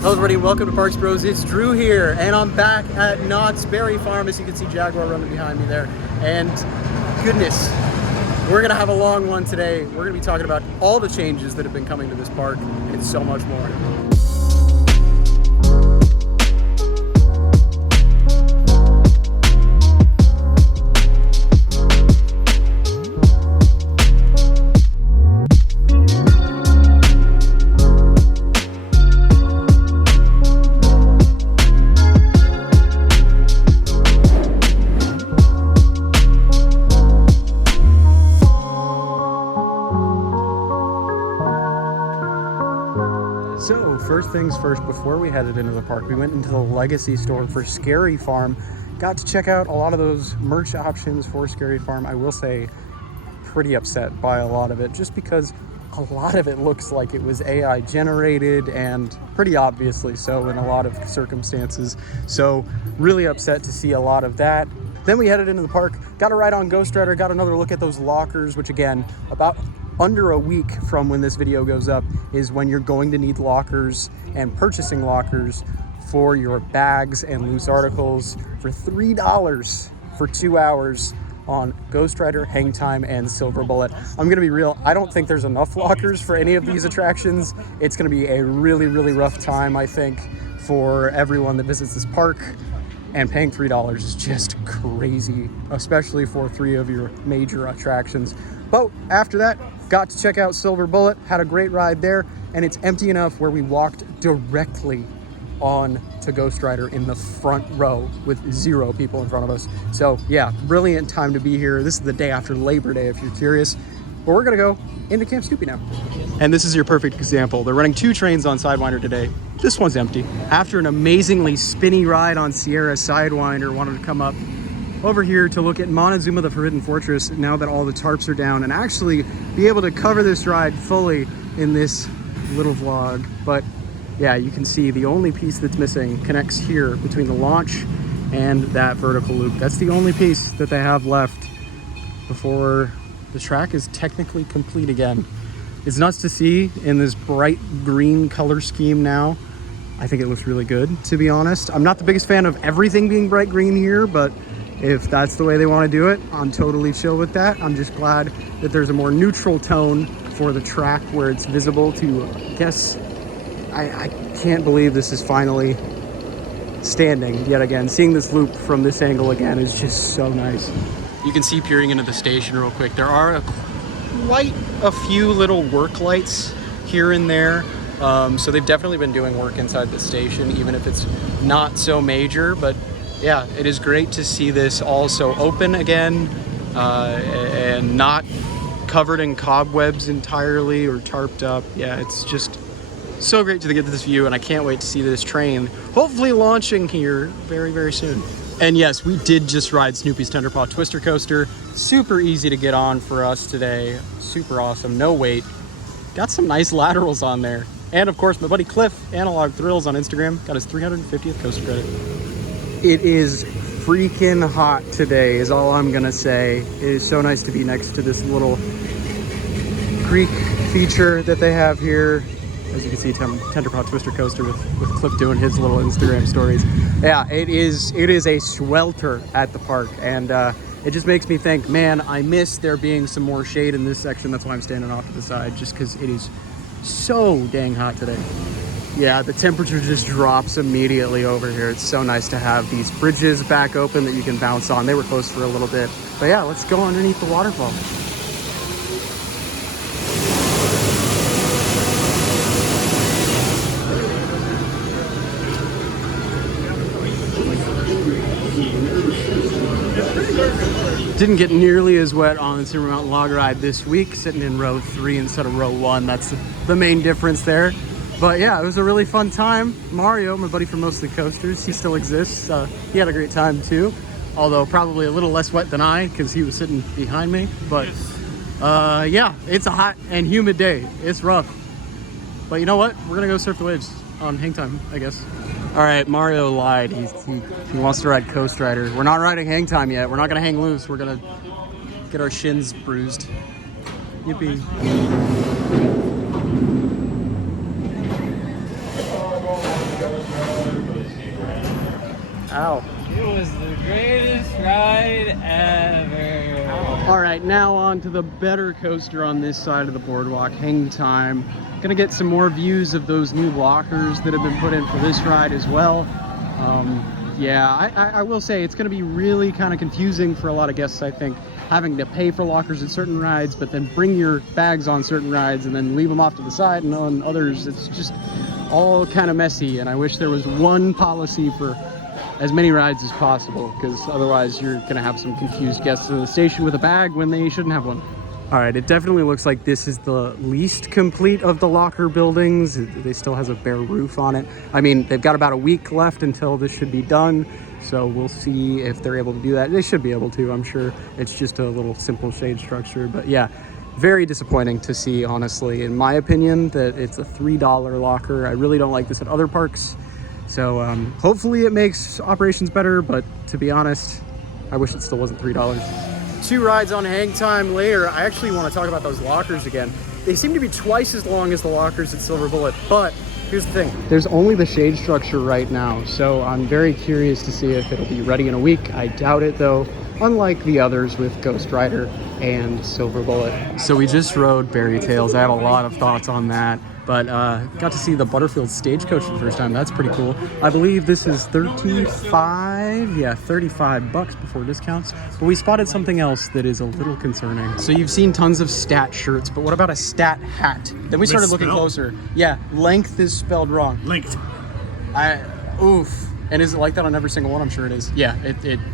Hello everybody, welcome to Parks Bros. It's Drew here, and I'm back at Knott's Berry Farm. As you can see, Jaguar running behind me there. And goodness, we're gonna have a long one today. We're gonna be talking about all the changes that have been coming to this park, and so much more. So first things first, before we headed into the park, we went into the Legacy store for Scary Farm. Got to check out a lot of those merch options for Scary Farm. I will say, pretty upset by a lot of it, just because a lot of it looks like it was AI generated, and pretty obviously so in a lot of circumstances. So really upset to see a lot of that. Then we headed into the park, got a ride on Ghost Rider, got another look at those lockers, which again, about under a week from when this video goes up is when you're going to need lockers and purchasing lockers for your bags and loose articles for $3 for 2 hours on Ghost Rider, Hang Time, and Silver Bullet. I'm gonna be real, I don't think there's enough lockers for any of these attractions. It's gonna be a really, really rough time, I think, for everyone that visits this park. And paying $3 is just crazy, especially for 3 of your major attractions. But after that, got to check out Silver Bullet, had a great ride there, and it's empty enough where we walked directly on to Ghost Rider in the front row with 0 people in front of us. So yeah, brilliant time to be here. This is the day after Labor Day, if you're curious. But we're gonna go into Camp Snoopy now. And this is your perfect example. They're running 2 trains on Sidewinder today. This one's empty. After an amazingly spinny ride on Sierra Sidewinder, wanted to come up over here to look at MonteZOOma, the Forbidden Fortress, now that all the tarps are down, and actually be able to cover this ride fully in this little vlog. But yeah, you can see the only piece that's missing connects here between the launch and that vertical loop. That's the only piece that they have left before the track is technically complete again. It's nuts to see in this bright green color scheme now. I think it looks really good, to be honest. I'm not the biggest fan of everything being bright green here, but if that's the way they want to do it, I'm totally chill with that. I'm just glad that there's a more neutral tone for the track where it's visible to, I guess, I can't believe this is finally standing yet again. Seeing this loop from this angle again is just so nice. You can see peering into the station real quick. There are quite a few little work lights here and there. So they've definitely been doing work inside the station, even if it's not so major. But yeah, it is great to see this also open again and not covered in cobwebs entirely or tarped up. Yeah, it's just so great to get to this view, and I can't wait to see this train hopefully launching here very, very soon. And yes, we did just ride Snoopy's Tenderpaw Twister Coaster. Super easy to get on for us today. Super awesome, no wait. Got some nice laterals on there. And of course, my buddy Cliff, Analog Thrills on Instagram, got his 350th coaster credit. It is freaking hot today is all I'm gonna say. It is so nice to be next to this little creek feature that they have here. As you can see, Tenderpaw Twister Coaster with Cliff doing his little Instagram stories. Yeah, it is a swelter at the park, and it just makes me think, man, I miss there being some more shade in this section. That's why I'm standing off to the side, just because it is so dang hot today. Yeah, the temperature just drops immediately over here. It's so nice to have these bridges back open that you can bounce on. They were closed for a little bit. But yeah, let's go underneath the waterfall. Didn't get nearly as wet on the Silver Mountain Log Ride this week, sitting in row 3 instead of row 1. That's the main difference there. But yeah, it was a really fun time. Mario, my buddy from Mostly Coasters, he still exists. He had a great time too, although probably a little less wet than I, because he was sitting behind me. But yeah, it's a hot and humid day. It's rough. But you know what? We're gonna go surf the waves on Hang Time, I guess. All right, Mario lied. He wants to ride Coast Rider. We're not riding Hang Time yet. We're not gonna hang loose. We're gonna get our shins bruised. Yippee. Ow. It was the greatest ride ever. Ow. All right, now on to the better coaster on this side of the boardwalk, Hang Time. Gonna get some more views of those new lockers that have been put in for this ride as well. Yeah, I will say it's gonna be really kind of confusing for a lot of guests, I think, having to pay for lockers at certain rides, but then bring your bags on certain rides and then leave them off to the side, and on others, it's just all kind of messy. And I wish there was one policy for as many rides as possible, because otherwise you're gonna have some confused guests in the station with a bag when they shouldn't have one. All right, it definitely looks like this is the least complete of the locker buildings. They still has a bare roof on it. I mean, they've got about a week left until this should be done, so we'll see if they're able to do that. They should be able to, I'm sure. It's just a little simple shade structure, but yeah, very disappointing to see, honestly, in my opinion, that it's a $3 locker. I really don't like this at other parks, so hopefully it makes operations better, but to be honest, I wish it still wasn't $3. 2 rides on Hang Time later, I actually want to talk about those lockers again. They seem to be twice as long as the lockers at Silver Bullet, but here's the thing. There's only the shade structure right now, so I'm very curious to see if it'll be ready in a week. I doubt it though, unlike the others with Ghost Rider and Silver Bullet. So we just rode Berry Tales. I had a lot of thoughts on that, but got to see the Butterfield Stagecoach for the first time. That's pretty cool. I believe this is $35 before discounts. But we spotted something else that is a little concerning. So you've seen tons of stat shirts, but what about a stat hat? Then we started looking closer. Yeah, length is spelled wrong. Length. Oof. And is it like that on every single one? I'm sure it is. Yeah,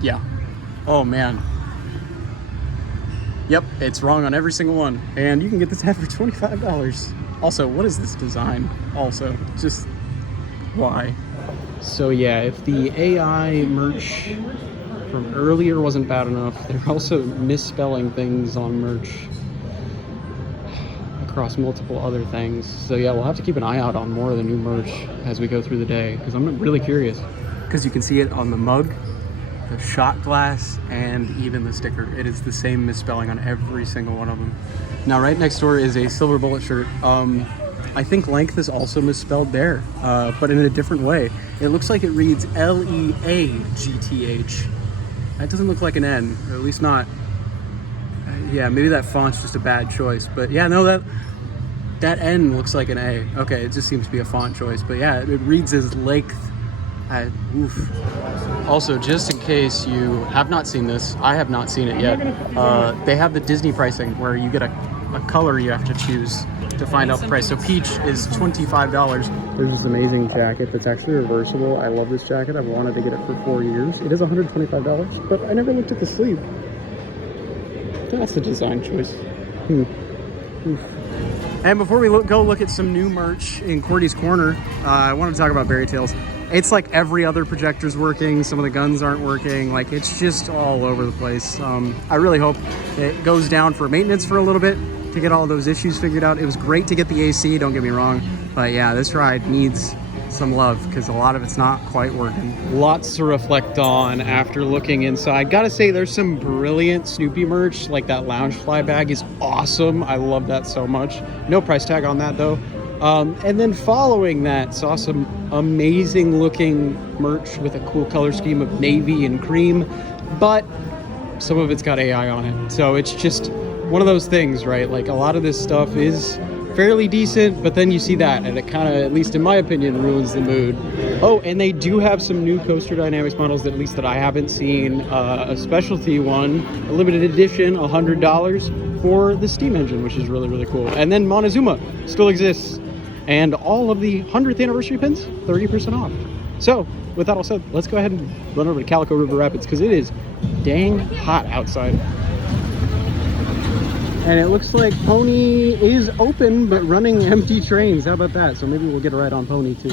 yeah. Oh man. Yep, it's wrong on every single one. And you can get this hat for $25. Also, what is this design? Also, just why? So yeah, if the AI merch from earlier wasn't bad enough, they're also misspelling things on merch across multiple other things. So yeah, we'll have to keep an eye out on more of the new merch as we go through the day, because I'm really curious. Because you can see it on the mug, the shot glass, and even the sticker. It is the same misspelling on every single one of them. Now right next door is a Silver Bullet shirt. I think length is also misspelled there, but in a different way. It looks like it reads L-E-A-G-T-H. That doesn't look like an N, or at least not. Yeah, maybe that font's just a bad choice, but yeah, no, that N looks like an A. Okay, it just seems to be a font choice, but yeah, it reads as length. Oof. Also, just in case you have not seen this, I have not seen it yet, they have the Disney pricing where you get a color you have to choose to find out the price. So peach is $25. There's this amazing jacket that's actually reversible. I love this jacket. I've wanted to get it for 4 years. It is $125, but I never looked at the sleeve. That's the design choice. Oof. And before we go look at some new merch in Cordy's Corner, I want to talk about Berry Tales. It's like every other projector's working, some of the guns aren't working, like it's just all over the place. I really hope it goes down for maintenance for a little bit to get all those issues figured out. It was great to get the AC, don't get me wrong, but yeah, this ride needs some love because a lot of it's not quite working. Lots to reflect on after looking inside. Gotta say, there's some brilliant Snoopy merch, like that Loungefly bag is awesome. I love that so much. No price tag on that though. And then following that, saw some amazing looking merch with a cool color scheme of navy and cream, but some of it's got AI on it. So it's just one of those things, right? Like a lot of this stuff is fairly decent, but then you see that and it kind of, at least in my opinion, ruins the mood. Oh, and they do have some new Coaster Dynamics models that at least that I haven't seen. A specialty one, a limited edition, $100 for the steam engine, which is really, really cool. And then MonteZOOma still exists. And all of the 100th anniversary pins, 30% off. So, with that all said, let's go ahead and run over to Calico River Rapids because it is dang hot outside. And it looks like Pony is open, but running empty trains. How about that? So maybe we'll get a ride on Pony too.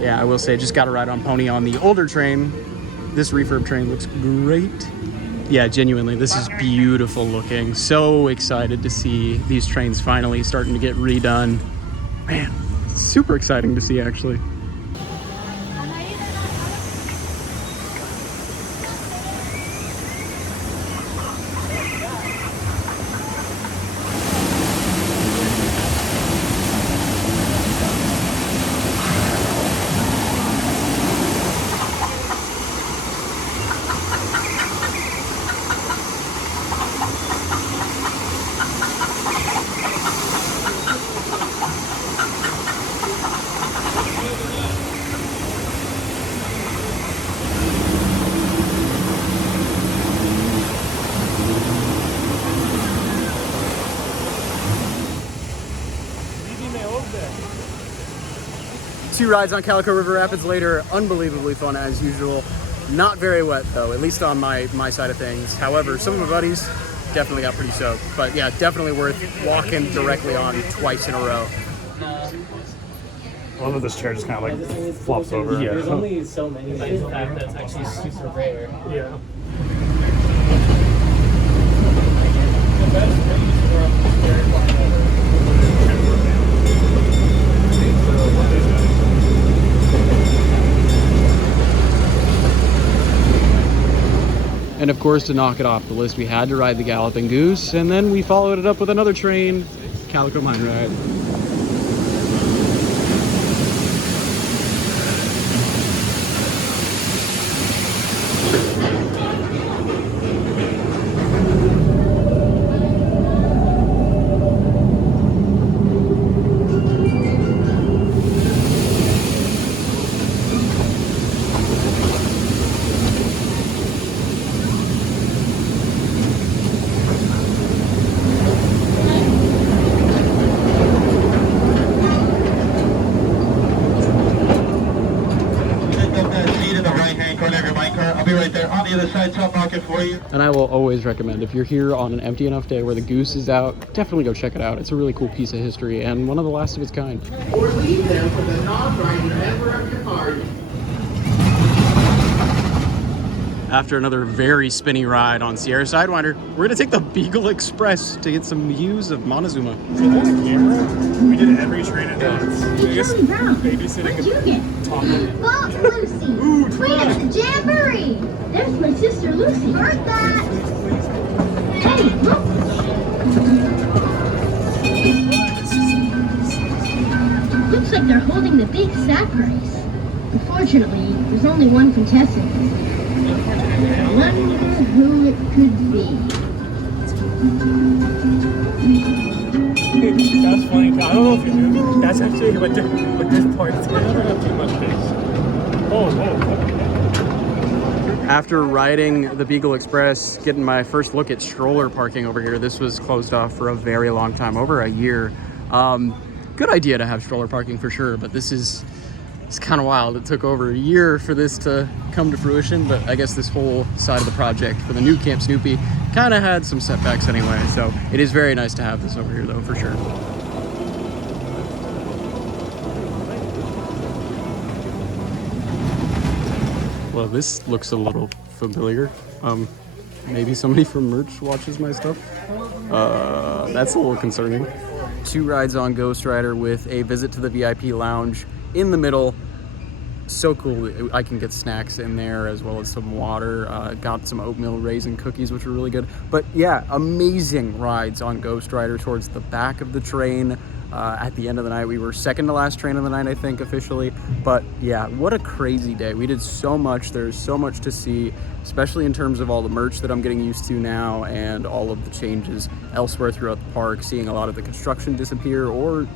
Yeah, I will say, just got a ride on Pony on the older train. This refurb train looks great. Yeah, genuinely, this is beautiful looking. So excited to see these trains finally starting to get redone. Man, super exciting to see actually. 2 rides on Calico River Rapids later, unbelievably fun as usual. Not very wet though, at least on my side of things. However, some of my buddies definitely got pretty soaked. But yeah, definitely worth walking directly on twice in a row. I love that this chair just kind of like flops over. There's only so many. In fact, that's actually super rare. Yeah. The best things were on the scary farm ever. And of course, to knock it off the list, we had to ride the Galloping Goose, and then we followed it up with another train, Calico Mine Ride. And I will always recommend, if you're here on an empty enough day where the Goose is out, definitely go check it out. It's a really cool piece of history and one of the last of its kind. Or leave them for the non-riding member of your party. After another very spinny ride on Sierra Sidewinder, we're gonna take the Beagle Express to get some views of Montezuma. So there's a camera. We did every train at once. I guess babysitting What'd you get? talking. Well, Lucy. We had a jamboree. There's my sister Lucy. Heard that. Hey, look. Looks like they're holding the big sack race. Unfortunately, there's only one contestant. I wonder who it could be. That's funny. I don't know if you knew. That's actually what this part is. I don't have too much space. Oh. After riding the Beagle Express, getting my first look at stroller parking over here, this was closed off for a very long time, over a year. Good idea to have stroller parking for sure, but it's kind of wild. It took over a year for this to come to fruition, but I guess this whole side of the project for the new Camp Snoopy kind of had some setbacks anyway, so it is very nice to have this over here though, for sure. Well, this looks a little familiar. Maybe somebody from merch watches my stuff. That's a little concerning. 2 rides on Ghost Rider with a visit to the VIP lounge in the middle. So cool. I can get snacks in there as well as some water. Got some oatmeal raisin cookies, which were really good. But yeah, amazing rides on Ghost Rider towards the back of the train. At the end of the night, we were second to last train of the night, I think, officially. But yeah, what a crazy day. We did so much. There's so much to see, especially in terms of all the merch that I'm getting used to now and all of the changes elsewhere throughout the park, seeing a lot of the construction disappear or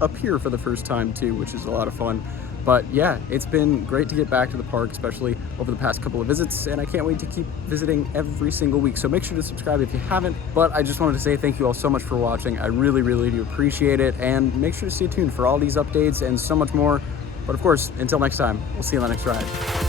appear for the first time too, which is a lot of fun. But yeah, it's been great to get back to the park, especially over the past couple of visits, and I can't wait to keep visiting every single week. So make sure to subscribe if you haven't. But I just wanted to say thank you all so much for watching. I really, really do appreciate it. And make sure to stay tuned for all these updates and so much more. But of course, until next time, we'll see you on the next ride.